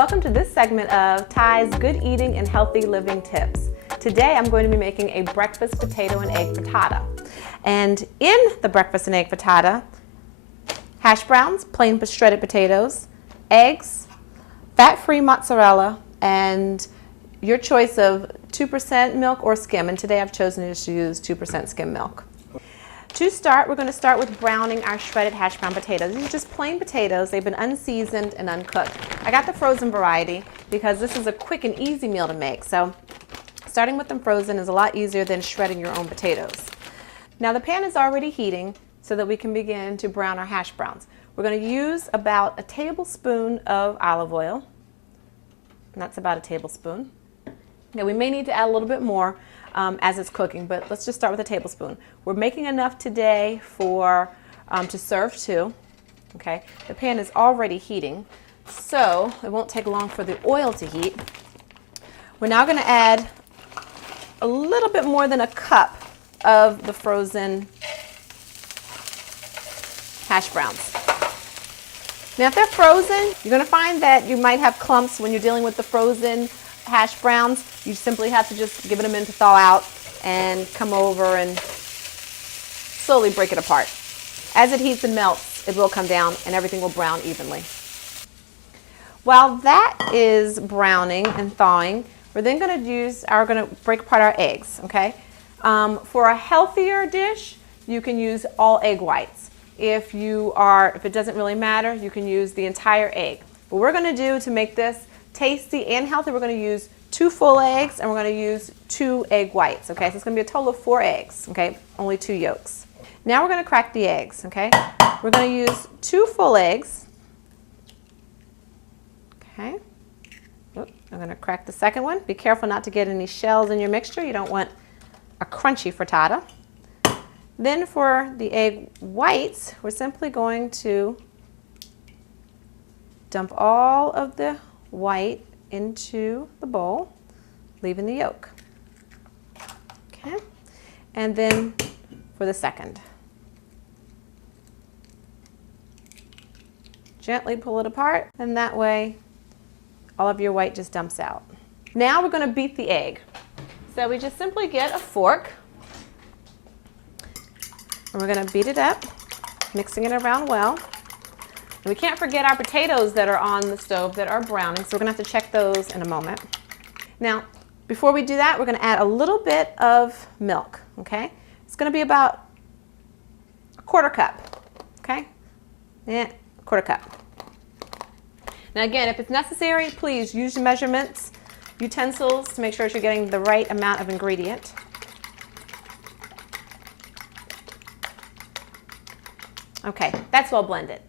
Welcome to this segment of Ty's Good Eating and Healthy Living Tips. Today I'm going to be making a breakfast potato and egg frittata. And in the breakfast and egg frittata, hash browns, plain shredded potatoes, eggs, fat-free mozzarella, and your choice of 2% milk or skim. And today I've chosen to use 2% skim milk. To start, we're going to start with browning our shredded hash brown potatoes. These are just plain potatoes. They've been unseasoned and uncooked. I got the frozen variety because this is a quick and easy meal to make. So starting with them frozen is a lot easier than shredding your own potatoes. Now the pan is already heating so that we can begin to brown our hash browns. We're going to use about a tablespoon of olive oil. And that's about a tablespoon. Now we may need to add a little bit more as it's cooking, but let's just start with a tablespoon. We're making enough today for to serve two. Okay, the pan is already heating, so it won't take long for the oil to heat. We're now going to add a little bit more than a cup of the frozen hash browns. Now if they're frozen, you're going to find that you might have clumps when you're dealing with the frozen hash browns. You simply have to just give it a minute to thaw out and come over and slowly break it apart. As it heats and melts, it will come down and everything will brown evenly. While that is browning and thawing, we're then going to break apart our eggs. Okay, for a healthier dish, you can use all egg whites. If it doesn't really matter, you can use the entire egg. What we're going to do to make this tasty and healthy, we're going to use 2 full eggs and we're going to use 2 egg whites. Okay, so it's going to be a total of 4 eggs. Okay, only 2 yolks. Now we're going to crack the eggs. Okay, we're going to use 2 full eggs. Okay, I'm going to crack the second one. Be careful not to get any shells in your mixture. You don't want a crunchy frittata. Then for the egg whites, we're simply going to dump all of the white into the bowl, leaving the yolk. Okay, and then for the second, gently pull it apart, and that way all of your white just dumps out. Now we're going to beat the egg. So we just simply get a fork and we're going to beat it up, mixing it around well. And we can't forget our potatoes that are on the stove that are browning, so we're going to have to check those in a moment. Now, before we do that, we're going to add a little bit of milk, okay? It's going to be about a 1/4 cup, okay? Yeah, 1/4 cup. Now again, if it's necessary, please use your measurements, utensils to make sure that you're getting the right amount of ingredient. Okay, that's well blended.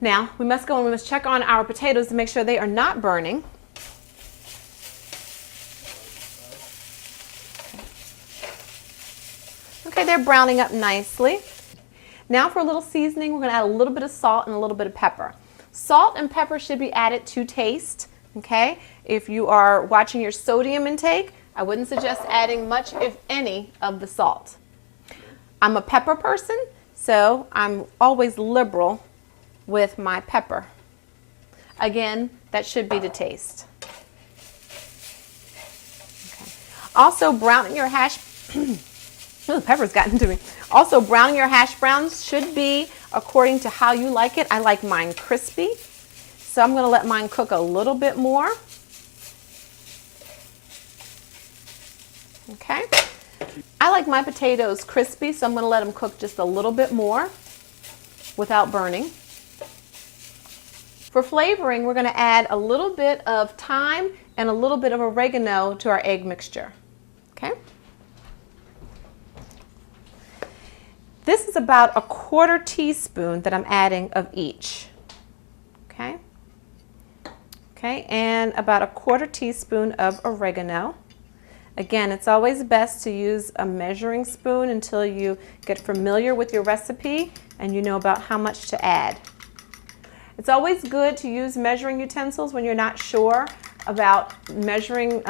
Now, we must go and we must check on our potatoes to make sure they are not burning. Okay, they're browning up nicely. Now for a little seasoning, we're going to add a little bit of salt and a little bit of pepper. Salt and pepper should be added to taste, okay? If you are watching your sodium intake, I wouldn't suggest adding much, if any, of the salt. I'm a pepper person, so I'm always liberal with my pepper. Again, that should be to taste. Okay. Also, browning your hash oh, the pepper's gotten to me. Also, browning your hash browns should be according to how you like it. I like mine crispy, so I'm going to let mine cook a little bit more. Okay. I like my potatoes crispy, so I'm going to let them cook just a little bit more without burning. For flavoring, we're going to add a little bit of thyme and a little bit of oregano to our egg mixture. Okay? This is about a 1/4 teaspoon that I'm adding of each. Okay? Okay, and about a 1/4 teaspoon of oregano. Again, it's always best to use a measuring spoon until you get familiar with your recipe and you know about how much to add. It's always good to use measuring utensils when you're not sure about measuring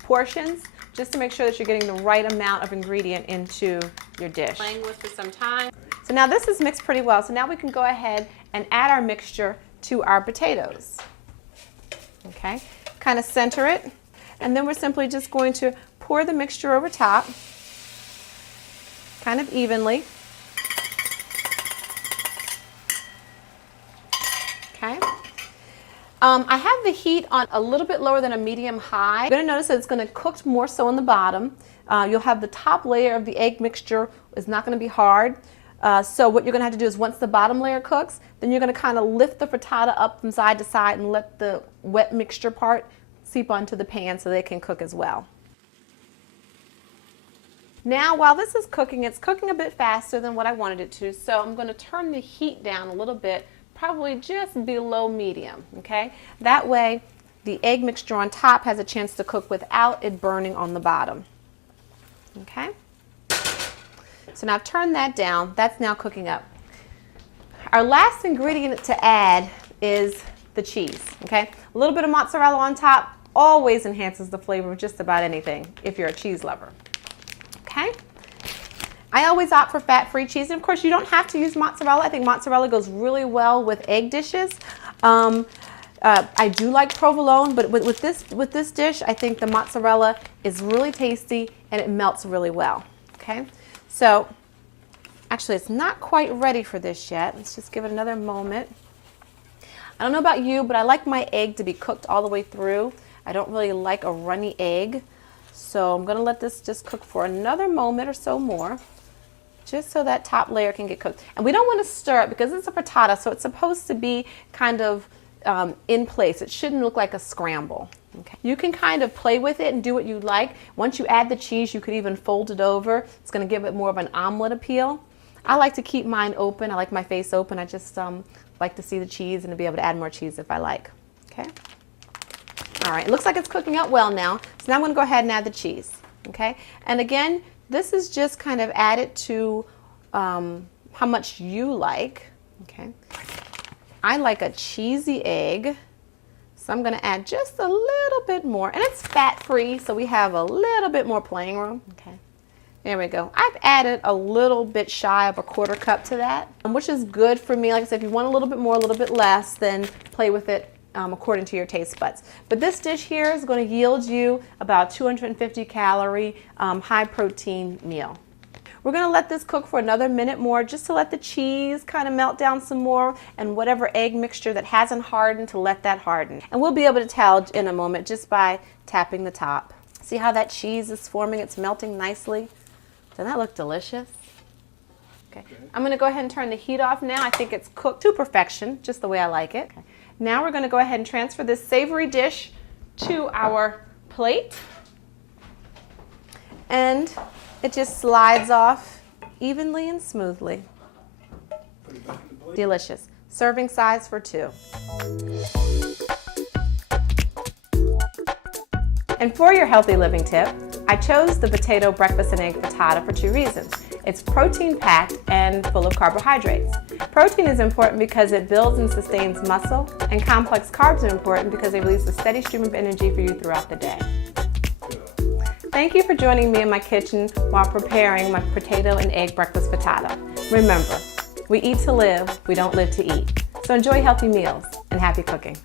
portions, just to make sure that you're getting the right amount of ingredient into your dish. Playing with for some time. So now this is mixed pretty well, so now we can go ahead and add our mixture to our potatoes. Okay, kind of center it, and then we're simply just going to pour the mixture over top, kind of evenly. Okay. I have the heat on a little bit lower than a medium-high. You're going to notice that it's going to cook more so on the bottom. You'll have the top layer of the egg mixture is not going to be hard. So what you're going to have to do is once the bottom layer cooks, then you're going to kind of lift the frittata up from side to side and let the wet mixture part seep onto the pan so they can cook as well. Now while this is cooking, it's cooking a bit faster than what I wanted it to, so I'm going to turn the heat down a little bit, probably just below medium, okay? That way the egg mixture on top has a chance to cook without it burning on the bottom, okay? So now I've turned that down. That's now cooking up. Our last ingredient to add is the cheese, okay? A little bit of mozzarella on top always enhances the flavor of just about anything if you're a cheese lover, okay? I always opt for fat-free cheese, and of course you don't have to use mozzarella. I think mozzarella goes really well with egg dishes. I do like provolone, but with this dish, I think the mozzarella is really tasty and it melts really well, okay? So actually it's not quite ready for this yet. Let's just give it another moment. I don't know about you, but I like my egg to be cooked all the way through. I don't really like a runny egg. So I'm going to let this just cook for another moment or so more, just so that top layer can get cooked. And we don't want to stir it because it's a frittata, so it's supposed to be kind of in place. It shouldn't look like a scramble. Okay. You can kind of play with it and do what you like. Once you add the cheese, you could even fold it over. It's going to give it more of an omelet appeal. I like to keep mine open. I like my face open. I just like to see the cheese and to be able to add more cheese if I like. Okay. All right, it looks like it's cooking up well now. So now I'm going to go ahead and add the cheese. Okay. And again, this is just kind of added to how much you like. Okay. I like a cheesy egg, so I'm going to add just a little bit more. And it's fat-free, so we have a little bit more playing room. Okay. There we go. I've added a little bit shy of a quarter cup to that, which is good for me. Like I said, if you want a little bit more, a little bit less, then play with it according to your taste buds. But this dish here is going to yield you about 250 calorie, high protein meal. We're going to let this cook for another minute more just to let the cheese kind of melt down some more and whatever egg mixture that hasn't hardened to let that harden. And we'll be able to tell in a moment just by tapping the top. See how that cheese is forming? It's melting nicely. Doesn't that look delicious? Okay. I'm going to go ahead and turn the heat off now. I think it's cooked to perfection, just the way I like it. Okay. Now we're going to go ahead and transfer this savory dish to our plate. And it just slides off evenly and smoothly. Delicious. Serving size for 2. And for your healthy living tip, I chose the potato breakfast and egg frittata for 2 reasons. It's protein-packed and full of carbohydrates. Protein is important because it builds and sustains muscle, and complex carbs are important because they release a steady stream of energy for you throughout the day. Thank you for joining me in my kitchen while preparing my potato and egg breakfast frittata. Remember, we eat to live, we don't live to eat. So enjoy healthy meals and happy cooking.